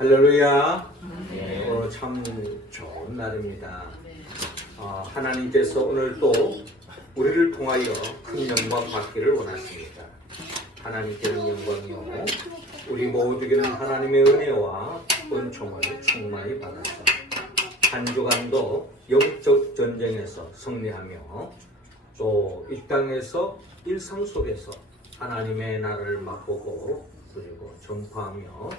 할렐루야. 오늘 참 좋은 날입니다. 하나님께서 오늘 또 우리를 통하여 큰 영광 받기를 원하십니다. 하나님께는 영광이요 우리 모두에게는 하나님의 은혜와 은총을 충만히 받아서 한 주간도 영적 전쟁에서 승리하며 또 이 땅에서 일상 속에서 하나님의 나라를 맛보고 그리고 전파하며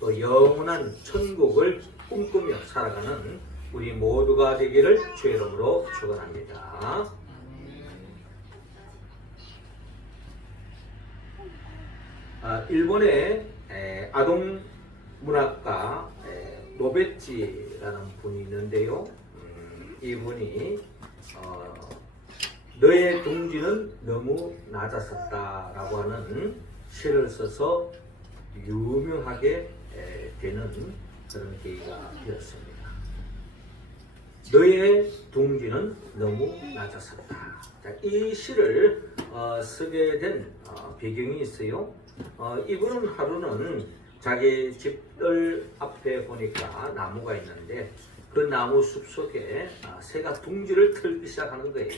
또 영원한 천국을 꿈꾸며 살아가는 우리 모두가 되기를 주의 이름으로 축원합니다. 일본의 아동문학가 노베치라는 분이 있는데요. 이분이 너의 둥지는 너무 낮았었다라고 하는 시를 써서 유명하게 되는 그런 계기가 되었습니다. 너의 둥지는 너무 낮았었다. 이 시를 쓰게 된 배경이 있어요. 이분은 하루는 자기 집들 앞에 보니까 나무가 있는데 그 나무 숲 속에 새가 둥지를 틀기 시작하는 거예요.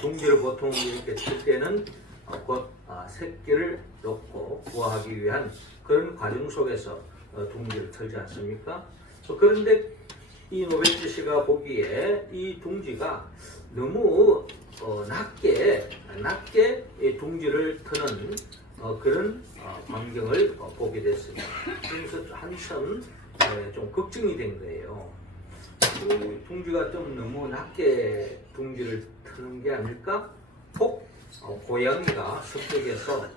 둥지를 보통 이렇게 틀 때는 곧 새끼를 놓고 부화하기 위한 그런 과정 속에서 둥지를 틀지 않습니까? 그런데 이 노베치 씨가 보기에 이 둥지가 너무 낮게 이 둥지를 트는 그런 광경을 보게 됐습니다. 그래서 한참 좀 걱정이 된 거예요. 둥지가 좀 너무 낮게 둥지를 트는 게 아닐까? 혹 고양이가 습격해서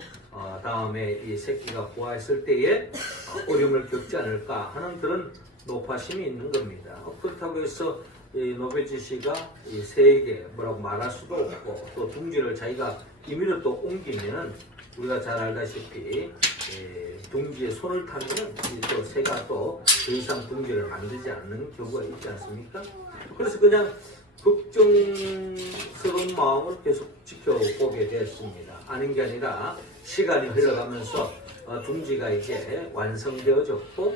다음에 이 새끼가 부화했을 때에 어려움을 겪지 않을까 하는 그런 노파심이 있는 겁니다. 그렇다고 해서 이 노베치 씨가 이 새에게 뭐라고 말할 수도 없고 또 둥지를 자기가 임의로 또 옮기면은 우리가 잘 알다시피 둥지에 손을 타면은 또 새가 또 더 이상 둥지를 만들지 않는 경우가 있지 않습니까? 그래서 그냥 걱정스러운 마음을 계속 지켜보게 되었습니다. 아닌 게 아니라 시간이 흘러가면서 둥지가 이제 완성되어졌고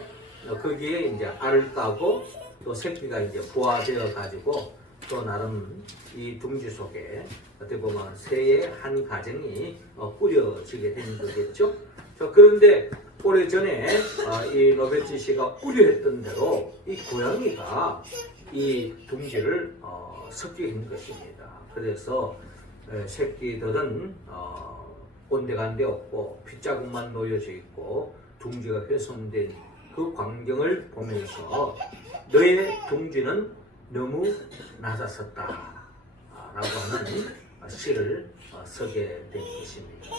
거기에 이제 알을 까고 또 새끼가 이제 부화되어 가지고 또 나름 이 둥지 속에 어떻게 보면 새의 한 가정이 꾸려지게 된 거겠죠. 그런데 오래전에 이 노베치 씨가 우려했던 대로 이 고양이가 이 둥지를 습격한 것입니다. 그래서 새끼들은 온데간데 없고 핏자국만 놓여져 있고 둥지가 훼손된 그 광경을 보면서 너의 둥지는 너무 낮았었다 라고 하는 시를 쓰게 된 것입니다.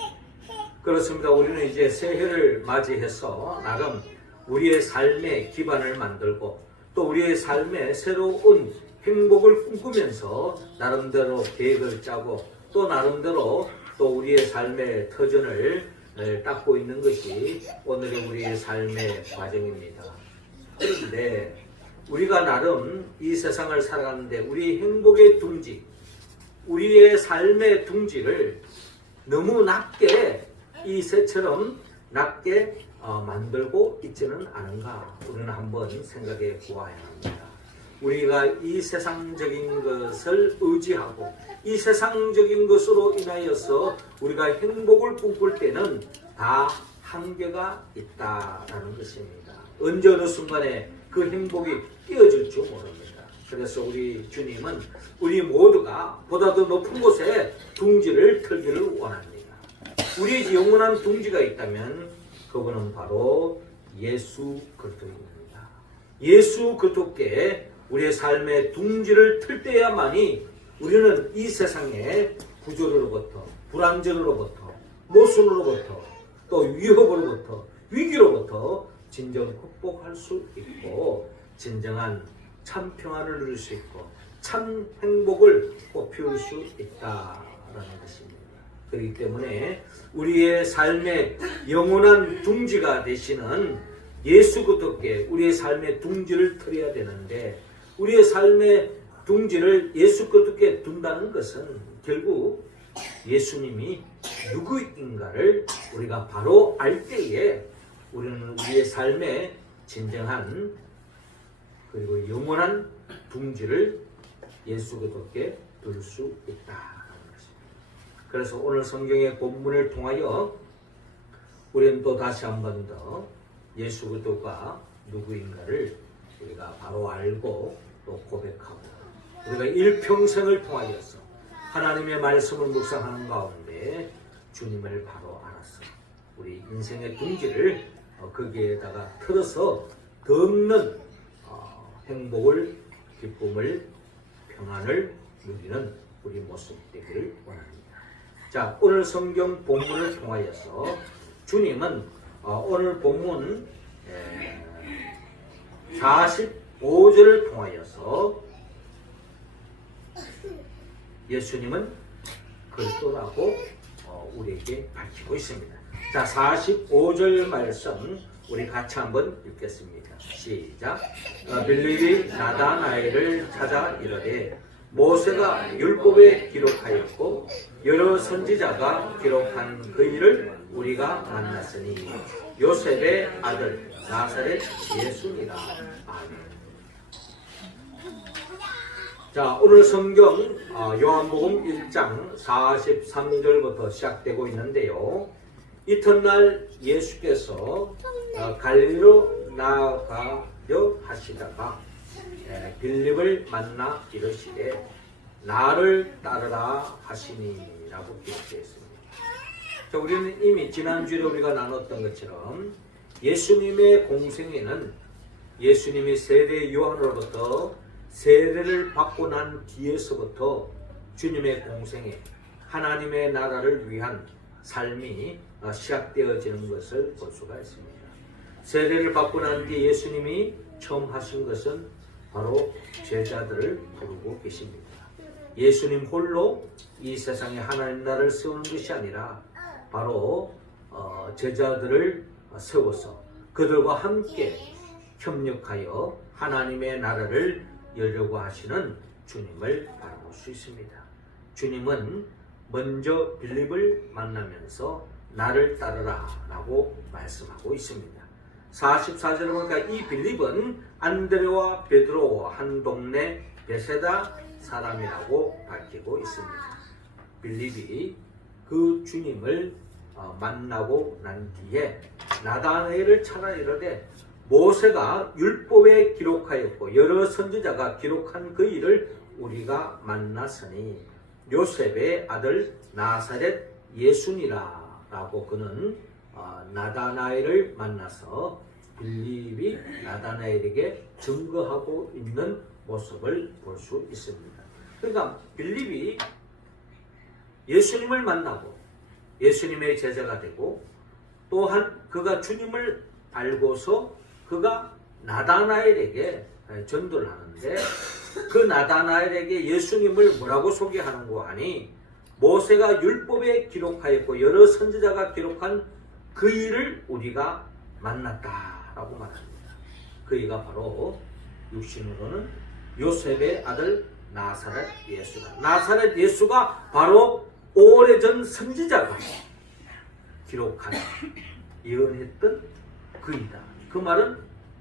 그렇습니다. 우리는 이제 새해를 맞이해서 나름 우리의 삶의 기반을 만들고 또 우리의 삶에 새로운 행복을 꿈꾸면서 나름대로 계획을 짜고 또 나름대로 또 우리의 삶의 터전을 닦고 있는 것이 오늘의 우리의 삶의 과정입니다. 그런데 우리가 나름 이 세상을 살아가는데 우리 행복의 둥지, 우리의 삶의 둥지를 너무 낮게 이 새처럼 낮게 만들고 있지는 않은가 우리는 한번 생각해 보아야 합니다. 우리가 이 세상적인 것을 의지하고 이 세상적인 것으로 인하여서 우리가 행복을 꿈꿀 때는 다 한계가 있다라는 것입니다. 언제 어느 순간에 그 행복이 깨어질 줄 모릅니다. 그래서 우리 주님은 우리 모두가 보다 더 높은 곳에 둥지를 틀기를 원합니다. 우리의 영원한 둥지가 있다면 그분은 바로 예수 그리스도입니다. 예수 그리스도께 우리의 삶의 둥지를 틀 때야만이 우리는 이 세상의 구조로부터 불안전으로부터 모순으로부터 또 위협으로부터 위기로부터 진정 극복할 수 있고 진정한 참 평안을 누릴 수 있고 참 행복을 꽃피울 수 있다라는 것입니다. 그렇기 때문에 우리의 삶의 영원한 둥지가 되시는 예수 그리스도께 우리의 삶의 둥지를 틀어야 되는데 우리의 삶의 둥지를 예수 그리스도께 둔다는 것은 결국 예수님이 누구인가를 우리가 바로 알 때에 우리는 우리의 삶에 진정한 그리고 영원한 둥지를 예수 그리스도께 둘 수 있다는 것입니다. 그래서 오늘 성경의 본문을 통하여 우리는 또 다시 한 번 더 예수 그리스도가 누구인가를 우리가 바로 알고 또 고백하고 우리가 일평생을 통하여서 하나님의 말씀을 묵상하는 가운데 주님을 바로 알았어. 우리 인생의 둥지를 거기에다가 틀어서 더 없는 행복을, 기쁨을, 평안을 누리는 우리 모습 되기를 원합니다. 자, 오늘 성경 본문을 통하여서 주님은 오늘 본문 45절을 통하여서 예수님은 그리스도라고 우리에게 밝히고 있습니다. 자, 45절 말씀 우리 같이 한번 읽겠습니다. 시작. 빌립이 나다나엘을 찾아 이르되 모세가 율법에 기록하였고 여러 선지자가 기록한 그 일을 우리가 만났으니 요셉의 아들 나사렛 예수니라. 아멘. 자, 오늘 성경 요한복음 1장 43절부터 시작되고 있는데요. 이튿날 예수께서 갈릴리로 나아가려 하시다가 빌립을 만나 이르시되 나를 따르라 하시니라고 기록되어 있습니다. 자, 우리는 이미 지난주에 우리가 나눴던 것처럼 예수님의 공생애는 예수님이 세례 요한으로부터 세례를 받고 난 뒤에서부터 주님의 공생애, 하나님의 나라를 위한 삶이 시작되어지는 것을 볼 수가 있습니다. 세례를 받고 난 뒤 예수님이 처음 하신 것은 바로 제자들을 부르고 계십니다. 예수님 홀로 이 세상에 하나님 나라를 세우는 것이 아니라 바로 제자들을 세워서 그들과 함께 협력하여 하나님의 나라를 열려고 하시는 주님을 바라볼 수 있습니다. 주님은 먼저 빌립을 만나면서 나를 따르라 라고 말씀하고 있습니다. 44절에 보니까 이 빌립은 안드레와 베드로 한 동네 베세다 사람이라고 밝히고 있습니다. 빌립이 그 주님을 만나고 난 뒤에 나다나엘을 찾아 이르되 모세가 율법에 기록하였고 여러 선지자가 기록한 그 일을 우리가 만났으니 요셉의 아들 나사렛 예수니라 라고 그는 나다나엘을 만나서 빌립이 나다나엘에게 증거하고 있는 모습을 볼 수 있습니다. 그러니까 빌립이 예수님을 만나고 예수님의 제자가 되고 또한 그가 주님을 알고서 그가 나다나엘에게 전도를 하는데 그 나다나엘에게 예수님을 뭐라고 소개하는고 하니 모세가 율법에 기록하였고 여러 선지자가 기록한 그 일을 우리가 만났다라고 말합니다. 그이가 바로 육신으로는 요셉의 아들 나사렛 예수다. 나사렛 예수가 바로 오래전 선지자가 기록한 예언했던 그이다. 그 말은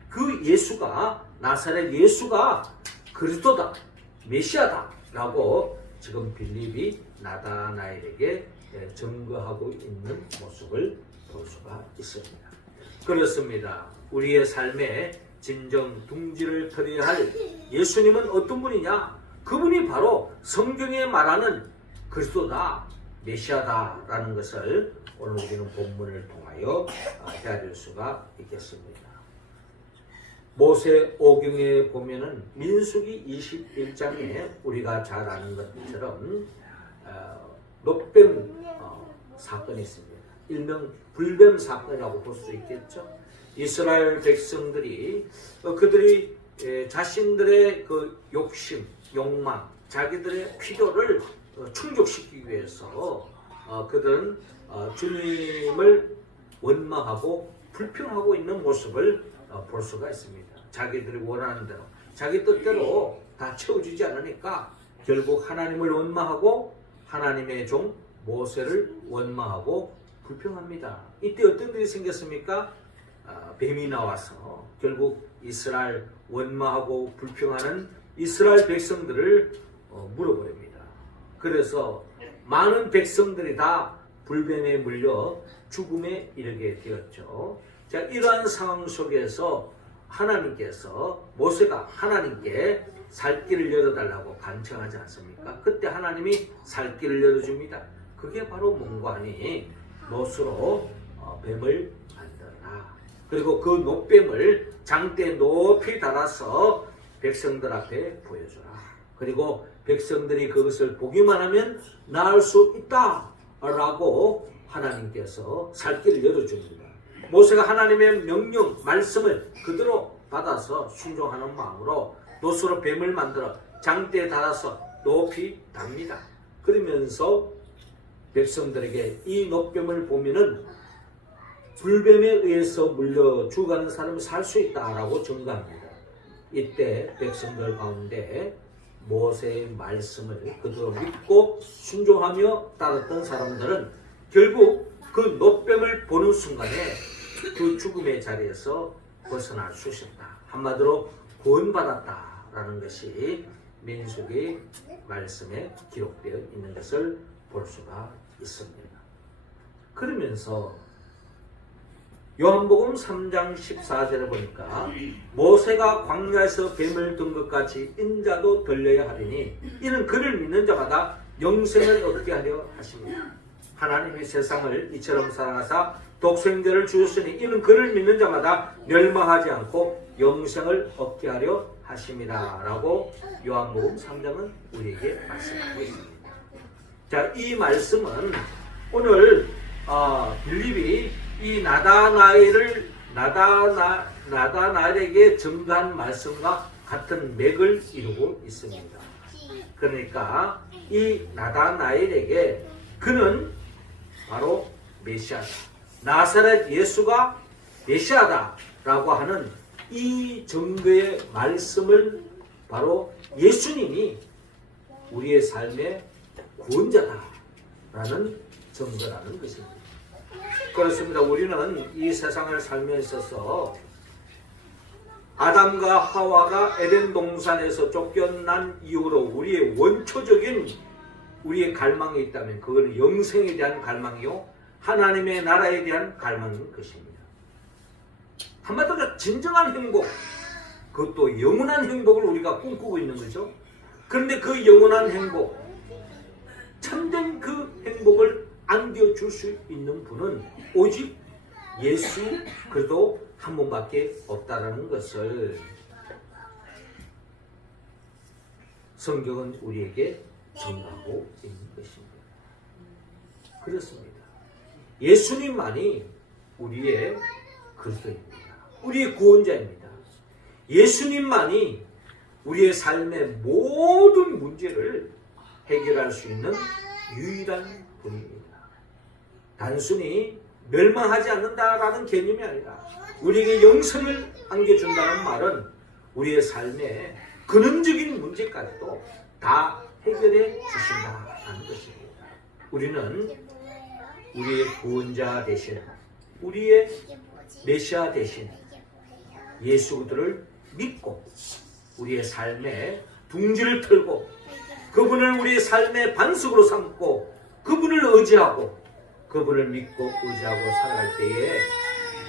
그 예수가 나사렛 예수가 그리스도다, 메시아다 라고 지금 빌립이 나다나엘에게 증거하고 있는 모습을 볼 수가 있습니다. 그렇습니다. 우리의 삶에 진정 둥지를 터려야 할 예수님은 어떤 분이냐? 그분이 바로 성경에 말하는 그리스도다, 메시아다 라는 것을 오늘 우리는 본문을 통하여 헤아릴 수가 있겠습니다. 모세 오경에 보면은 민수기 21장에 우리가 잘 아는 것처럼 노뱀 사건이 있습니다. 일명 불뱀 사건이라고 볼 수 있겠죠. 이스라엘 백성들이 그들이 자신들의 그 욕심, 욕망, 자기들의 필요를 충족시키기 위해서 그들은 주님을 원망하고 불평하고 있는 모습을 볼 수가 있습니다. 자기들이 원하는 대로, 자기 뜻대로 다 채워주지 않으니까 결국 하나님을 원망하고 하나님의 종 모세를 원망하고 불평합니다. 이때 어떤 일이 생겼습니까? 뱀이 나와서 결국 이스라엘 원망하고 불평하는 이스라엘 백성들을 물어버립니다. 그래서 많은 백성들이 다 불뱀에 물려 죽음에 이르게 되었죠. 자, 이러한 상황 속에서 하나님께서 모세가 하나님께 살 길을 열어달라고 간청하지 않습니까? 그때 하나님이 살 길을 열어줍니다. 그게 바로 뭔가 하니 못으로 뱀을 만들어라. 그리고 그 못뱀을 장대에 높이 달아서 백성들 앞에 보여주라. 그리고 백성들이 그것을 보기만 하면 나을 수 있다 라고 하나님께서 살 길을 열어줍니다. 모세가 하나님의 명령, 말씀을 그대로 받아서 순종하는 마음으로 노수로 뱀을 만들어 장대에 달아서 높이 답니다. 그러면서 백성들에게 이 노뱀을 보면은 불뱀에 의해서 물려 죽어가는 사람이 살 수 있다라고 증거합니다. 이때 백성들 가운데 모세의 말씀을 그대로 믿고 순종하며 따랐던 사람들은 결국 그 노뱀을 보는 순간에 그 죽음의 자리에서 벗어날 수 있었다. 한마디로 구원받았다라는 것이 민수기 말씀에 기록되어 있는 것을 볼 수가 있습니다. 그러면서 요한복음 3장 14절에 보니까 모세가 광야에서 뱀을 든 것 같이 인자도 들려야 하리니 이는 그를 믿는 자마다 영생을 얻게 하려 하십니다. 하나님이 세상을 이처럼 사랑하사 독생자를 주셨으니 이는 그를 믿는 자마다 멸망하지 않고 영생을 얻게 하려 하심이라 라고 요한복음 3장은 우리에게 말씀하고 있습니다. 자, 이 말씀은 오늘 빌립이 이 나다나엘에게 증거한 말씀과 같은 맥을 이루고 있습니다. 그러니까 이 나다나엘에게 그는 바로 메시아다, 나사렛 예수가 메시아다라고 하는 이 증거의 말씀을 바로 예수님이 우리의 삶의 구원자다라는 증거라는 것입니다. 그렇습니다. 우리는 이 세상을 살며 있어서 아담과 하와가 에덴 동산에서 쫓겨난 이후로 우리의 원초적인 우리의 갈망이 있다면 그거는 영생에 대한 갈망이요 하나님의 나라에 대한 갈망인 것입니다. 한마디로 진정한 행복, 그것도 영원한 행복을 우리가 꿈꾸고 있는 거죠. 그런데 그 영원한 행복, 참된 그 행복을 안겨줄 수 있는 분은 오직 예수 그래도 한 분밖에 없다라는 것을 성경은 우리에게 전하고 있는 것입니다. 그렇습니다. 예수님만이 우리의 그리스도입니다. 우리의 구원자입니다. 예수님만이 우리의 삶의 모든 문제를 해결할 수 있는 유일한 분입니다. 단순히 멸망하지 않는다라는 개념이 아니라 우리에게 영생을 안겨준다는 말은 우리의 삶의 근원적인 문제까지도 다 해결해 주신다는 것입니다. 우리는 우리의 구원자 대신, 우리의 메시아 대신 예수 그리스도를 믿고 우리의 삶의 둥지를 틀고 그분을 우리의 삶의 반석으로 삼고 그분을 의지하고 그분을 믿고 의지하고 살아갈 때에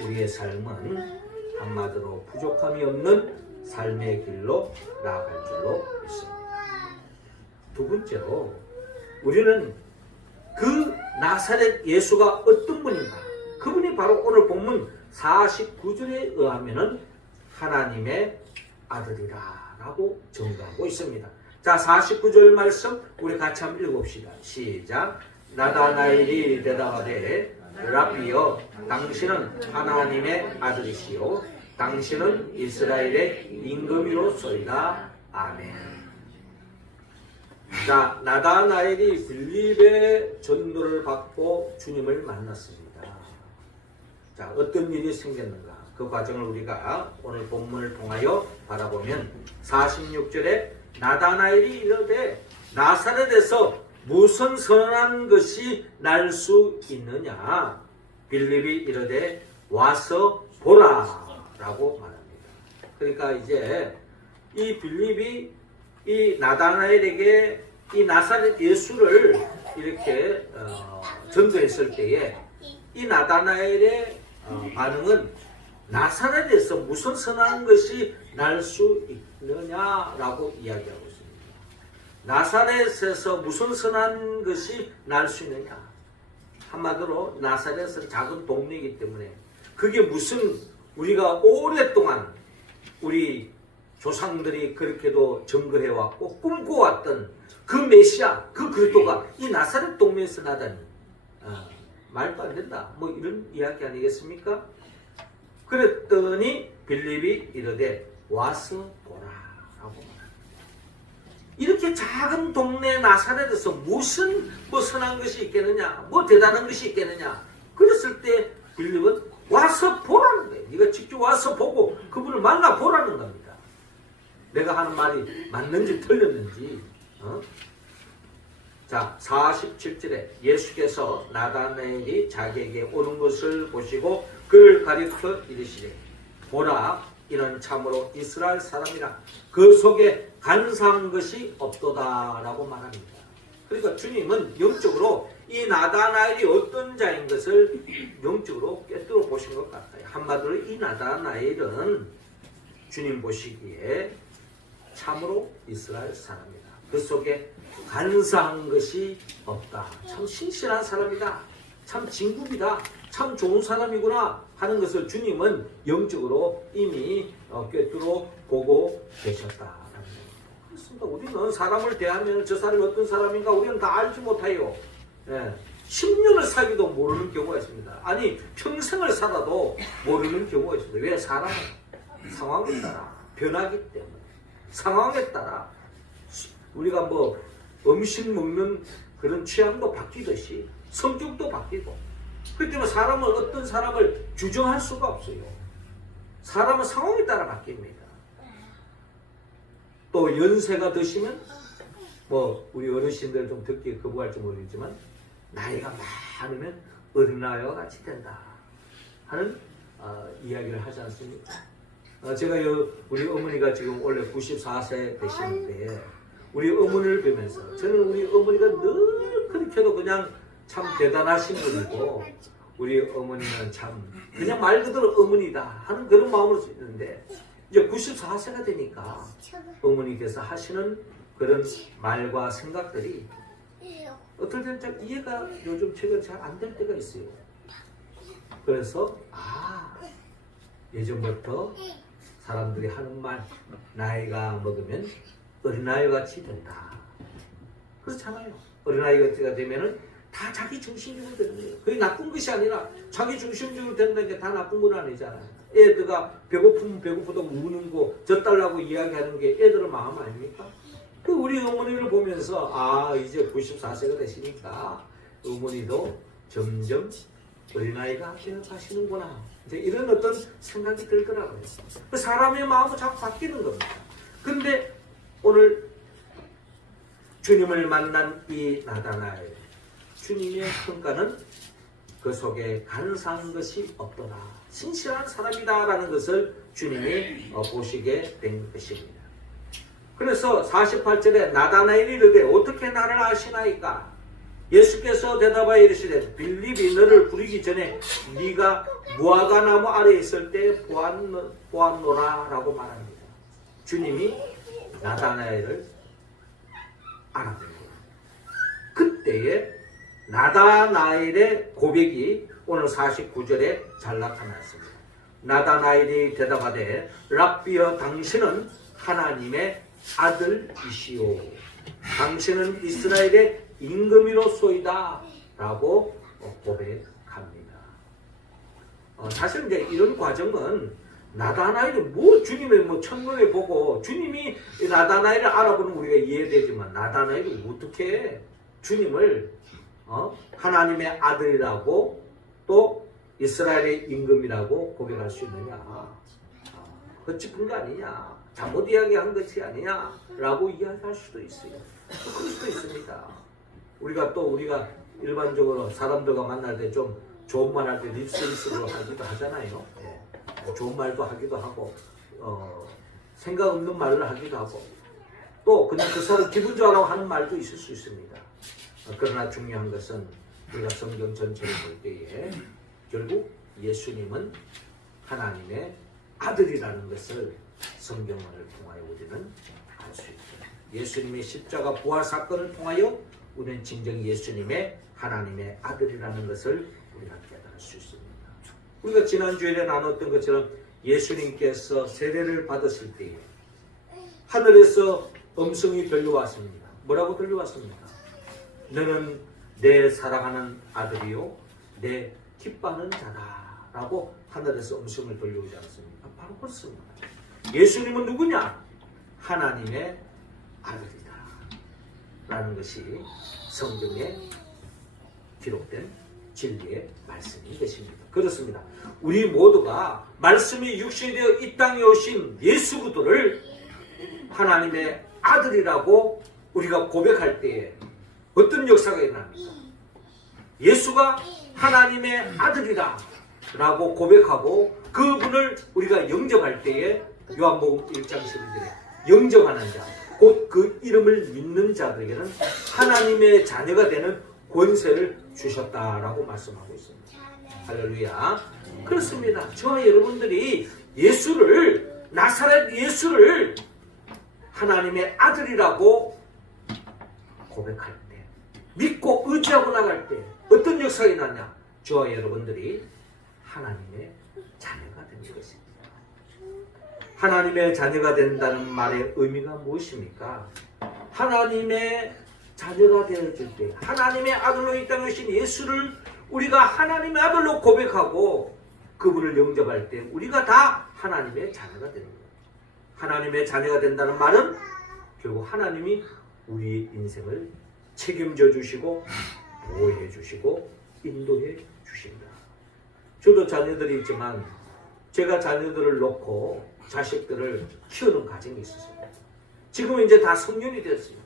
우리의 삶은 한마디로 부족함이 없는 삶의 길로 나아갈 줄로 믿습니다. 두 번째로 우리는 그 나사렛 예수가 어떤 분인가? 그분이 바로 오늘 본문 49절에 의하면은 하나님의 아들이라 라고 증거하고 있습니다. 자, 49절 말씀 우리 같이 한번 읽어봅시다. 시작. 나다나엘이 대답하되 라비여 당신은 하나님의 아들이시요 당신은 이스라엘의 임금이로소이다. 아멘. 자, 나다나엘이 빌립의 전도를 받고 주님을 만났습니다. 자, 어떤 일이 생겼는가? 그 과정을 우리가 오늘 본문을 통하여 바라보면 46절에 나다나엘이 이르되 나사렛에서 무슨 선한 것이 날 수 있느냐? 빌립이 이르되 와서 보라라고 말합니다. 그러니까 이제 이 빌립이 이 나다나엘에게 이 나사렛 예수를 이렇게 전도했을 때에 이 나다나엘의 반응은 나사렛에서 무슨 선한 것이 날 수 있느냐라고 이야기하고 있습니다. 나사렛에서 무슨 선한 것이 날 수 있느냐. 한마디로 나사렛은 작은 동네이기 때문에 그게 무슨 우리가 오랫동안 우리 조상들이 그렇게도 증거해왔고 꿈꿔왔던 그 메시아, 그 그리스도가 이 나사렛 동네에서 나다니 말도 안 된다. 뭐 이런 이야기 아니겠습니까? 그랬더니 빌립이 이르되 와서 보라 라고 말합니다. 이렇게 작은 동네 나사렛에서 무슨 뭐 선한 것이 있겠느냐, 뭐 대단한 것이 있겠느냐. 그랬을 때 빌립은 와서 보라는 거예요. 네가 직접 와서 보고 그분을 만나 보라는 겁니다. 내가 하는 말이 맞는지 틀렸는지. 자, 47절에 예수께서 나다나엘이 자기에게 오는 것을 보시고 그를 가리켜 이르시되 보라 이는 참으로 이스라엘 사람이라 그 속에 간사한 것이 없도다 라고 말합니다. 그러니까 주님은 영적으로 이 나다나엘이 어떤 자인 것을 영적으로 꿰뚫어 보신 것 같아요. 한마디로 이 나다나엘은 주님 보시기에 참으로 이스라엘 사람이다. 그 속에 간사한 것이 없다. 참 신실한 사람이다. 참 진국이다. 참 좋은 사람이구나 하는 것을 주님은 영적으로 이미 꿰뚫어 보고 계셨다. 그렇습니다. 우리는 사람을 대하면 저 사람이 어떤 사람인가 우리는 다 알지 못해요. 10년을 살기도 모르는 경우가 있습니다. 아니 평생을 살아도 모르는 경우가 있습니다. 왜? 사람은 상황에 따라 변하기 때문에 상황에 따라 우리가 뭐 음식 먹는 그런 취향도 바뀌듯이 성격도 바뀌고 그렇기 때문에 사람은 어떤 사람을 규정할 수가 없어요. 사람은 상황에 따라 바뀝니다. 또 연세가 드시면 뭐 우리 어르신들 좀 듣기에 거부할지 모르겠지만 나이가 많으면 어린아이와 같이 된다 하는 이야기를 하지 않습니까? 제가 우리 어머니가 지금 원래 94세 되시는데 우리 어머니를 뵈면서 저는 우리 어머니가 늘 그렇게도 그냥 참 대단하신 분이고 우리 어머니는 참 그냥 말 그대로 어머니다 하는 그런 마음으로 있는데 이제 94세가 되니까 어머니께서 하시는 그런 말과 생각들이 어떨 때는 참 이해가 요즘 최근 잘 안 될 때가 있어요. 그래서 예전부터 사람들이 하는 말 나이가 먹으면 어린아이같이 된다. 그렇잖아요. 어린아이가 되면은 다 자기 중심적으로 되는 거예요. 그게 나쁜 것이 아니라 자기 중심적으로 된다는 게 다 나쁜 건 아니잖아요. 애들가 배고프면 배고프다고 우는 거 젖달라고 이야기하는 게 애들의 마음 아닙니까? 그 우리 어머니를 보면서 이제 94세가 되시니까 어머니도 점점 어린아이가 되어가시는구나. 이제 이런 어떤 생각이 들더라고요. 그 사람의 마음은 자꾸 바뀌는 겁니다. 근데 오늘 주님을 만난 이 나다나엘 주님의 평가는 그 속에 간사한 것이 없더라. 신실한 사람이다라는 것을 주님이 보시게 된 것입니다. 그래서 48절에 나다나엘이 이르되 어떻게 나를 아시나이까? 예수께서 대답하여 이르시되 빌립이 너를 부르기 전에 네가 무화과나무 아래에 있을 때 보았노라 라고 말합니다. 주님이 나다나엘을 알아본 거예요. 그때에 나다나엘의 고백이 오늘 49절에 잘 나타났습니다. 나다나엘이 대답하되 랍비여 당신은 하나님의 아들이시오. 당신은 이스라엘의 임금이로소이다 라고 고백합니다. 사실 이제 이런 과정은 나다나엘을 주님의 첫눈에 보고 주님이 나다나엘을 알아보는 우리가 이해되지만 나다나엘이 어떻게 주님을 하나님의 아들이라고 또 이스라엘의 임금이라고 고백할 수 있느냐? 헛짚은 거 아니냐? 잘못 이야기한 것이 아니냐? 라고 이야기할 수도 있어요. 그럴 수도 있습니다. 우리가 일반적으로 사람들과 만날 때 좀 좋은 말 할 때 립서비스로 하기도 하잖아요. 좋은 말도 하기도 하고 생각 없는 말을 하기도 하고 또 그냥 그 사람 기분 좋아라고 하는 말도 있을 수 있습니다. 그러나 중요한 것은 우리가 성경 전체를 볼 때에 결국 예수님은 하나님의 아들이라는 것을 성경을 통하여 우리는 알 수 있다. 예수님의 십자가 부활 사건을 통하여 우리는 진정 예수님의 하나님의 아들이라는 것을 우리가 깨달을 수 있습니다. 우리가 지난주에 나눴던 것처럼 예수님께서 세례를 받았을 때에 하늘에서 음성이 들려왔습니다. 뭐라고 들려왔습니까? 너는 내 사랑하는 아들이요 내 기뻐하는 자다 라고 하늘에서 음성을 들려오지 않습니까? 바로 그렇습니다. 예수님은 누구냐? 하나님의 아들이다 라는 것이 성경에 기록된 진리의 말씀인 것입니다. 그렇습니다. 우리 모두가 말씀이 육신이 되어 이 땅에 오신 예수 그리스도를 하나님의 아들이라고 우리가 고백할 때에 어떤 역사가 일어납니까? 예수가 하나님의 아들이다 라고 고백하고 그분을 우리가 영접할 때에 요한복음 1장 11절에 영접하는 자, 곧 그 이름을 믿는 자들에게는 하나님의 자녀가 되는 권세를 주셨다라고 말씀하고 있습니다. 할렐루야. 그렇습니다. 저와 여러분들이 예수를, 나사렛 예수를 하나님의 아들이라고 고백할 때, 믿고 의지하고 나갈 때 어떤 역사가 일어나냐? 저와 여러분들이 하나님의 자녀가 되는 것입니다. 하나님의 자녀가 된다는 말의 의미가 무엇입니까? 하나님의 자녀가 되어질 때, 하나님의 아들로 이 땅에 오신 예수를 우리가 하나님의 아들로 고백하고 그분을 영접할 때 우리가 다 하나님의 자녀가 되는 거예요. 하나님의 자녀가 된다는 말은 결국 하나님이 우리의 인생을 책임져 주시고 보호해 주시고 인도해 주신다. 저도 자녀들이 있지만 제가 자녀들을 놓고 자식들을 키우는 가정이 있었습니다. 지금은 이제 다 성년이 되었어요.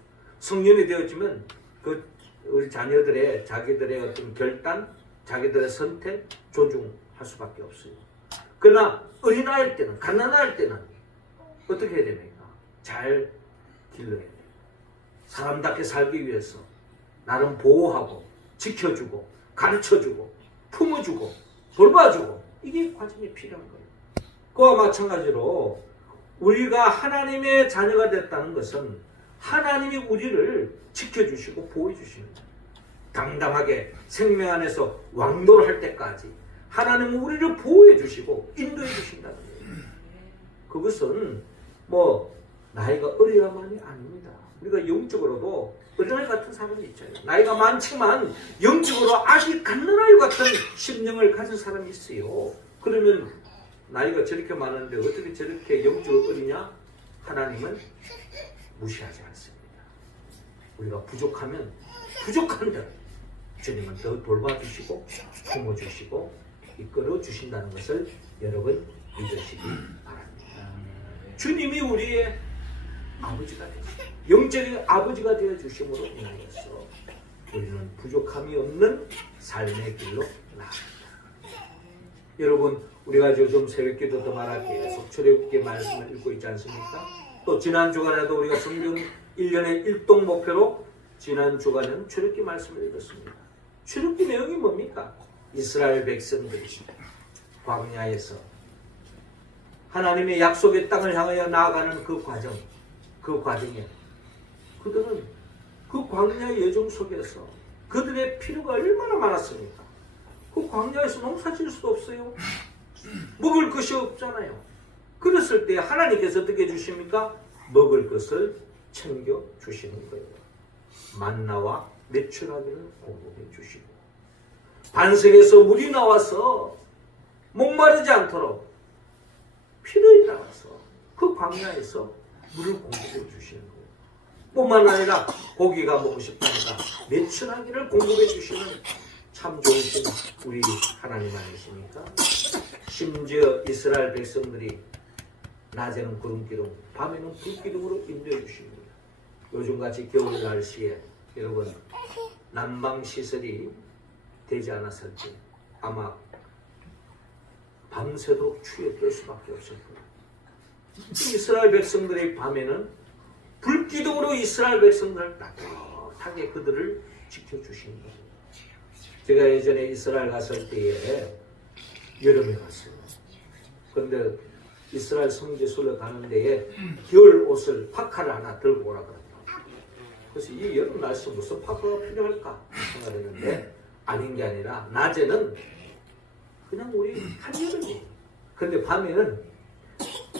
성년이 되었지만 그 우리 자녀들의 자기들의 어떤 결단, 자기들의 선택 존중할 수밖에 없어요. 그러나 어린아이일 때는, 갓난아이일 때는 어떻게 해야 됩니까? 잘 길러야 돼요. 사람답게 살기 위해서 나름 보호하고 지켜주고 가르쳐주고 품어주고 돌봐주고 이게 과정이 필요한 거예요. 그와 마찬가지로 우리가 하나님의 자녀가 됐다는 것은 하나님이 우리를 지켜주시고 보호해주시는 거예요. 당당하게 생명 안에서 왕노를 할 때까지 하나님은 우리를 보호해주시고 인도해주신다는 거예요. 그것은 뭐 나이가 어려야만이 아닙니다. 우리가 영적으로도 어린아이 같은 사람이 있잖아요. 나이가 많지만 영적으로 아직 갓난아이 같은 심령을 가진 사람이 있어요. 그러면 나이가 저렇게 많은데 어떻게 저렇게 영적으로 어리냐? 하나님은 무시하지 않습니다. 우리가 부족하면 부족한 대로 주님은 더 돌봐주시고 품어주시고 이끌어 주신다는 것을 여러분 믿으시기 바랍니다. 주님이 우리의 아버지가 되십니다. 영적인 아버지가 되어주심으로 인하여서 우리는 부족함이 없는 삶의 길로 나아갑니다. 여러분 우리가 요즘 새벽기도도 말할 때 계속 출애굽기 말씀을 읽고 있지 않습니까? 또 지난 주간에도 우리가 성경 1년의 일동 목표로 지난 주간에는 출애굽기 말씀을 읽었습니다. 출애굽기 내용이 뭡니까? 이스라엘 백성들이 광야에서 하나님의 약속의 땅을 향하여 나아가는 그 과정에 그들은 그 광야의 여정 속에서 그들의 필요가 얼마나 많았습니까? 그 광야에서 농사 지을 수도 없어요. 먹을 것이 없잖아요. 그랬을 때 하나님께서 어떻게 해주십니까? 먹을 것을 챙겨 주시는 거예요. 만나와 메추라기를 공급해 주시고 반석에서 물이 나와서 목마르지 않도록 필요에 따라서 그 광야에서 물을 공급해 주시는 거예요. 뿐만 아니라 고기가 먹고 싶다니까 메추라기를 공급해 주시는 참 좋으신 우리 하나님 아니십니까? 심지어 이스라엘 백성들이 낮에는 구름기둥, 밤에는 불기둥으로 인도해 주십니다. 요즘같이 겨울 날씨에 여러분 난방시설이 되지 않았을 때 아마 밤새도록 추위에 깰 수밖에 없었구나. 이스라엘 백성들의 밤에는 불기둥으로 이스라엘 백성들을 따뜻하게 그들을 지켜주신 거예요. 제가 예전에 이스라엘 갔을 때에 여름에 갔어요. 그런데 이스라엘 성지순례 가는 데에 겨울 옷을 파카를 하나 들고 오라 그랬다. 그래서 이 여름 날씨 무슨 파카가 필요할까 생각했는데 아닌 게 아니라 낮에는 그냥 우리 한여름이에요. 근데 밤에는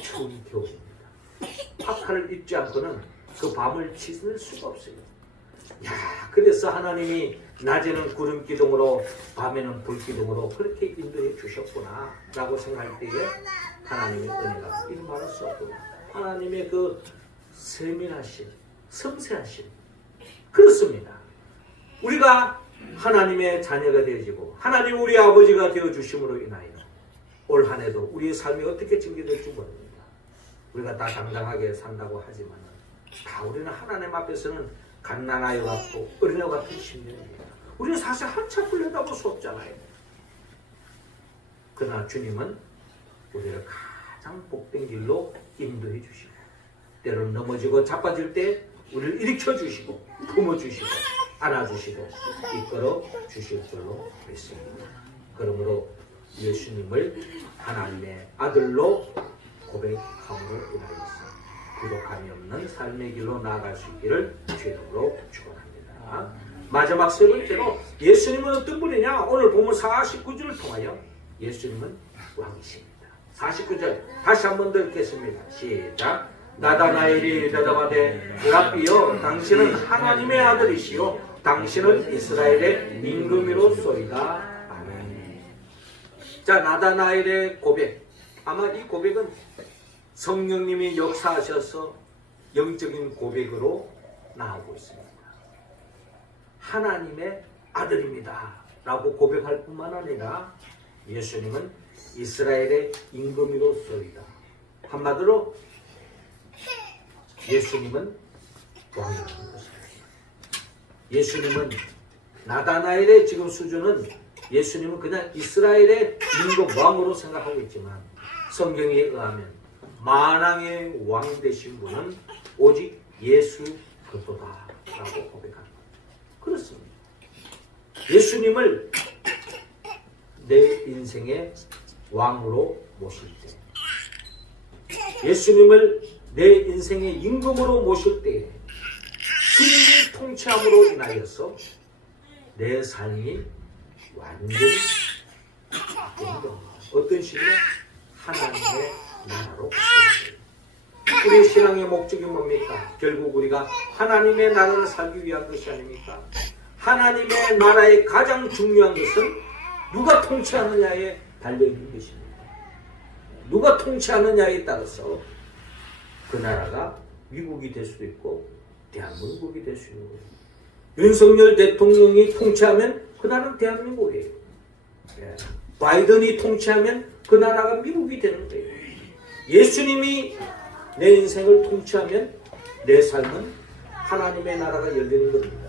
추운 겨울입니다. 파카를 입지 않고는 그 밤을 지낼 수가 없어요. 야, 그래서 하나님이 낮에는 구름 기둥으로 밤에는 불 기둥으로 그렇게 인도해 주셨구나 라고 생각할 때에 하나님의 은혜가 이를 말할 수 없구나. 하나님의 그 세밀하심, 섬세하심. 그렇습니다. 우리가 하나님의 자녀가 되어지고 하나님 우리 아버지가 되어주심으로 인하여 올 한 해도 우리의 삶이 어떻게 증거될지 모릅니다. 우리가 다 당당하게 산다고 하지만 다 우리는 하나님 앞에서는 갓난아이 같고 어린애 같은 심령입니다. 우리는 사실 한참 내다볼 수 없잖아요. 그러나 주님은 우리를 가장 복된 길로 인도해 주시고 때로는 넘어지고 자빠질 때 우리를 일으켜 주시고 품어주시고 안아주시고 이끌어 주실 줄로 믿습니다. 그러므로 예수님을 하나님의 아들로 고백함으로 인하여서 부족함이 없는 삶의 길로 나아갈 수 있기를 주님으로 축원합니다. 마지막 세 번째로 예수님은 어떤 분이냐? 오늘 보면 49절을 통하여 예수님은 왕이십니다. 49절 다시 한 번 더 읽겠습니다. 시작. 나다나엘이 대답하되 랍비여 당신은 하나님의 아들이시요 당신은 이스라엘의 임금이로소이다. 아멘. 자, 나다나엘의 고백. 아마 이 고백은 성령님이 역사하셔서 영적인 고백으로 나오고 있습니다. 하나님의 아들입니다 라고 고백할 뿐만 아니라 예수님은 이스라엘의 임금이로소이다. 한마디로 예수님은 왕이라는 것입니다. 예수님은 나다나엘의 지금 수준은 예수님은 그냥 이스라엘의 임금 왕으로 생각하고 있지만 성경에 의하면 만왕의 왕 되신 분은 오직 예수 그리스도다 라고 고백합니다. 그렇습니다. 예수님을 내 인생의 왕으로 모실 때, 예수님을 내 인생의 임금으로 모실 때 주님이 통치함으로 인하여서 내 삶이 완전히 바뀌는 겁니다. 어떤 식으로? 하나님의 나라로 바뀌는 거예요. 우리의 신앙의 목적이 뭡니까? 결국 우리가 하나님의 나라를 살기 위한 것이 아닙니까? 하나님의 나라의 가장 중요한 것은 누가 통치하느냐에 달려있는 것입니다. 누가 통치하느냐에 따라서 그 나라가 미국이 될 수도 있고 대한민국이 될 수 있는 거예요. 윤석열 대통령이 통치하면 그 나라는 대한민국이에요. 바이든이 통치하면 그 나라가 미국이 되는 거예요. 예수님이 내 인생을 통치하면 내 삶은 하나님의 나라가 열리는 겁니다.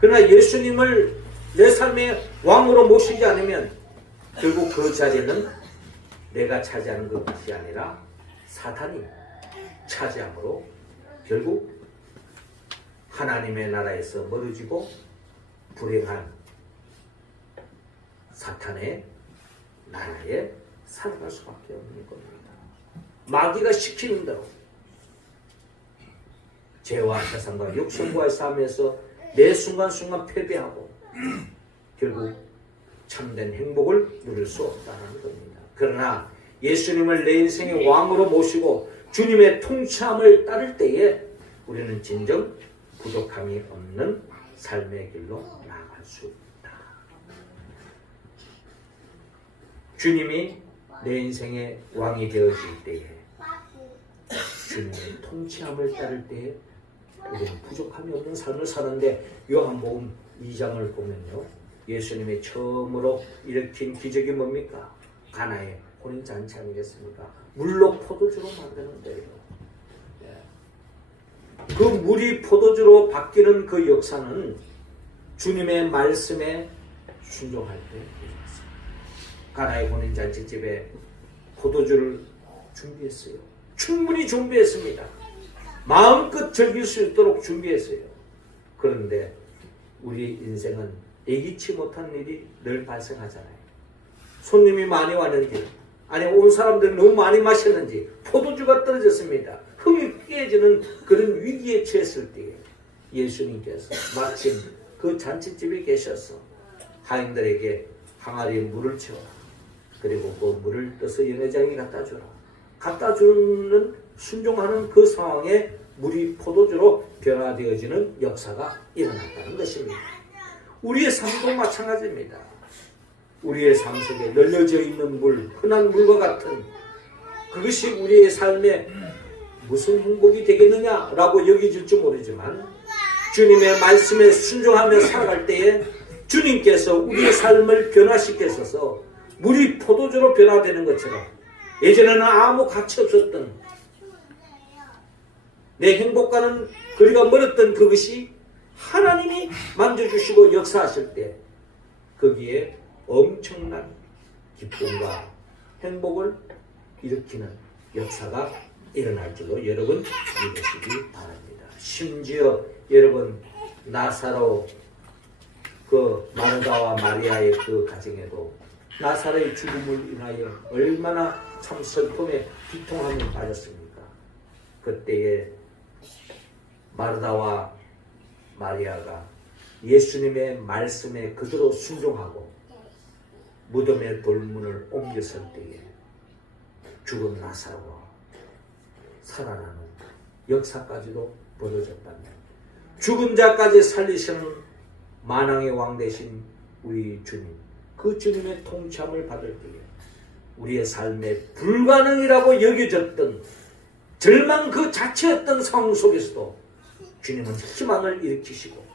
그러나 예수님을 내 삶의 왕으로 모시지 않으면 결국 그 자리는 내가 차지하는 것이 아니라 사탄이 차지함으로 결국 하나님의 나라에서 멀어지고 불행한 사탄의 나라에 살아갈 수밖에 없는 겁니다. 마귀가 시키는 대로 죄와 세상과 육신과의 싸움에서 매 순간순간 패배하고 결국 참된 행복을 누릴 수 없다는 겁니다. 그러나 예수님을 내 인생의 왕으로 모시고 주님의 통치함을 따를 때에 우리는 진정 부족함이 없는 삶의 길로 나아갈 수 있다. 주님이 내 인생의 왕이 되어질 때에 주님의 통치함을 따를 때에 우리는 부족함이 없는 삶을 사는데 요한복음 2장을 보면요. 예수님이 처음으로 일으킨 기적이 뭡니까? 가나의 혼인잔치 아니겠습니까? 물로 포도주로 만드는 거예요. 그 물이 포도주로 바뀌는 그 역사는 주님의 말씀에 순종할 때 일어났습니다. 가나의 혼인 잔치집에 포도주를 준비했어요. 충분히 준비했습니다. 마음껏 즐길 수 있도록 준비했어요. 그런데 우리 인생은 예기치 못한 일이 늘 발생하잖아요. 손님이 많이 왔는지, 아니 온 사람들이 너무 많이 마셨는지 포도주가 떨어졌습니다. 흥이 깨지는 그런 위기에 처했을 때에 예수님께서 마침 그 잔치집에 계셔서 하인들에게 항아리에 물을 채워라. 그리고 그 물을 떠서 연회장에 갖다 주라. 갖다 주는 순종하는 그 상황에 물이 포도주로 변화되어지는 역사가 일어났다는 것입니다. 우리의 삶도 마찬가지입니다. 우리의 삶 속에 널려져 있는 물, 흔한 물과 같은 그것이 우리의 삶에 무슨 행복이 되겠느냐라고 여겨질지 모르지만 주님의 말씀에 순종하며 살아갈 때에 주님께서 우리의 삶을 변화시켜서 물이 포도주로 변화되는 것처럼 예전에는 아무 가치 없었던 내 행복과는 거리가 멀었던 그것이 하나님이 만져주시고 역사하실 때 거기에 엄청난 기쁨과 행복을 일으키는 역사가 일어날 줄로 여러분 믿으시기 바랍니다. 심지어 여러분 나사로 그 마르다와 마리아의 그 가정에도 나사로의 죽음을 인하여 얼마나 참 슬픔에 비통함이 빠졌습니까? 그때에 마르다와 마리아가 예수님의 말씀에 그대로 순종하고 무덤의 돌문을 옮겼을 때에 죽은 나사로가 살아나는 역사까지도 벌어졌다면 죽은 자까지 살리시는 만왕의 왕 되신 우리 주님, 그 주님의 통치함을 받을 때에 우리의 삶에 불가능이라고 여겨졌던 절망 그 자체였던 상황 속에서도 주님은 희망을 일으키시고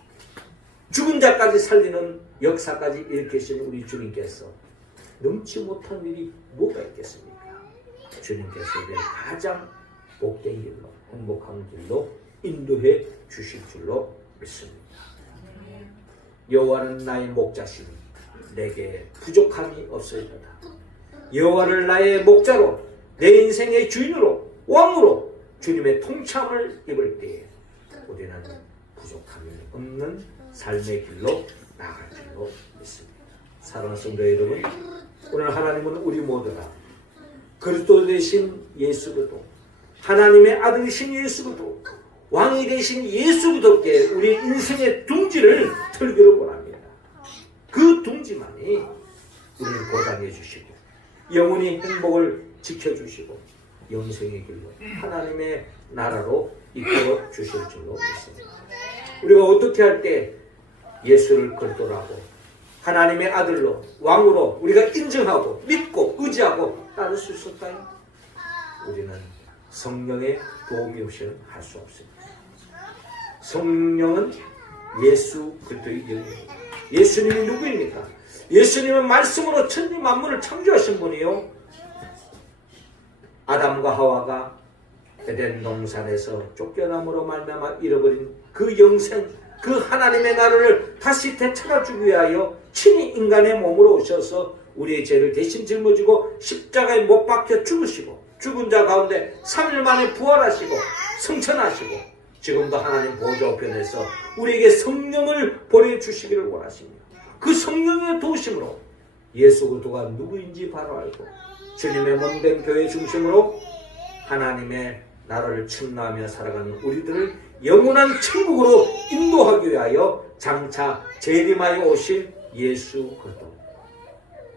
죽은 자까지 살리는 역사까지 일으키시는 우리 주님께서 넘지 못한 일이 뭐가 있겠습니까? 주님께서 우리를 가장 복된 길로, 행복한 길로 인도해 주실 줄로 믿습니다. 여호와는 나의 목자시니 내게 부족함이 없으리로다. 여호와를 나의 목자로 내 인생의 주인으로 왕으로 주님의 통참을 입을 때에 우리는 부족함이 없는 삶의 길로 나아갈 줄로 믿습니다. 사랑하는 성도 여러분, 오늘 하나님은 우리 모두가 그리스도 되신 예수 그리스도, 하나님의 아들이신 예수 그리스도, 왕이 되신 예수 그리스도께 우리 인생의 둥지를 털기를 원합니다. 그 둥지만이 우리를 보장해 주시고 영원히 행복을 지켜주시고 영생의 길로 하나님의 나라로 이끌어 주실 줄로 믿습니다. 우리가 어떻게 할 때 예수를 그리스도라고 하나님의 아들로 왕으로 우리가 인정하고 믿고 의지하고 따를 수 있을까요? 우리는 성령의 도움이 없이는 할 수 없습니다. 성령은 예수 그리스도의 영입니다. 예수님이 누구입니까? 예수님은 말씀으로 천지 만물을 창조하신 분이요. 아담과 하와가 에덴 동산에서 쫓겨남으로 말미암아 잃어버린 그 영생, 그 하나님의 나라를 다시 되찾아주기 위하여 친히 인간의 몸으로 오셔서 우리의 죄를 대신 짊어지고 십자가에 못 박혀 죽으시고 죽은 자 가운데 3일 만에 부활하시고 승천하시고 지금도 하나님 보좌 우편에서 우리에게 성령을 보내주시기를 원하십니다. 그 성령의 도우심으로 예수 그리스도가 누구인지 바로 알고 주님의 몸된 교회 중심으로 하나님의 나라를 충나하며 살아가는 우리들을 영원한 천국으로 인도하기 위하여 장차 재림하여 오실 예수 그리스도,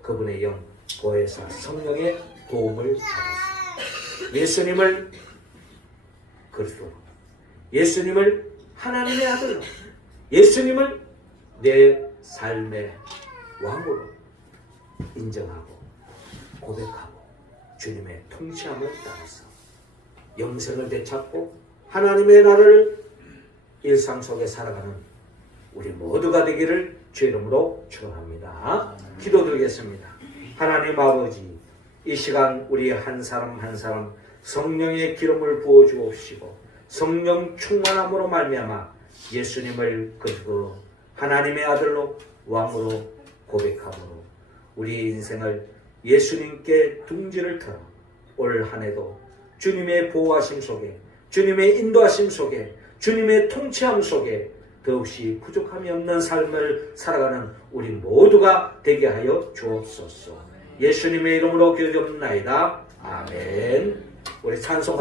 그분의 영 보혜사 성령의 도움을 받았습니다. 예수님을 그리스도로, 예수님을 하나님의 아들로, 예수님을 내 삶의 왕으로 인정하고 고백하고 주님의 통치함을 따라서 영생을 되찾고 하나님의 나라를 일상 속에 살아가는 우리 모두가 되기를 주 이름으로 축원합니다. 기도드리겠습니다. 하나님 아버지, 이 시간 우리 한 사람 한 사람 성령의 기름을 부어 주옵시고 성령 충만함으로 말미암아 예수님을 그리스도 하나님의 아들로 왕으로 고백함으로 우리 인생을 예수님께 둥지를 틀어 올 한해도 주님의 보호하심 속에, 주님의 인도하심 속에, 주님의 통치함 속에 더없이 부족함이 없는 삶을 살아가는 우리 모두가 되게 하여 주옵소서. 예수님의 이름으로 기도드립나이다. 아멘. 우리 찬송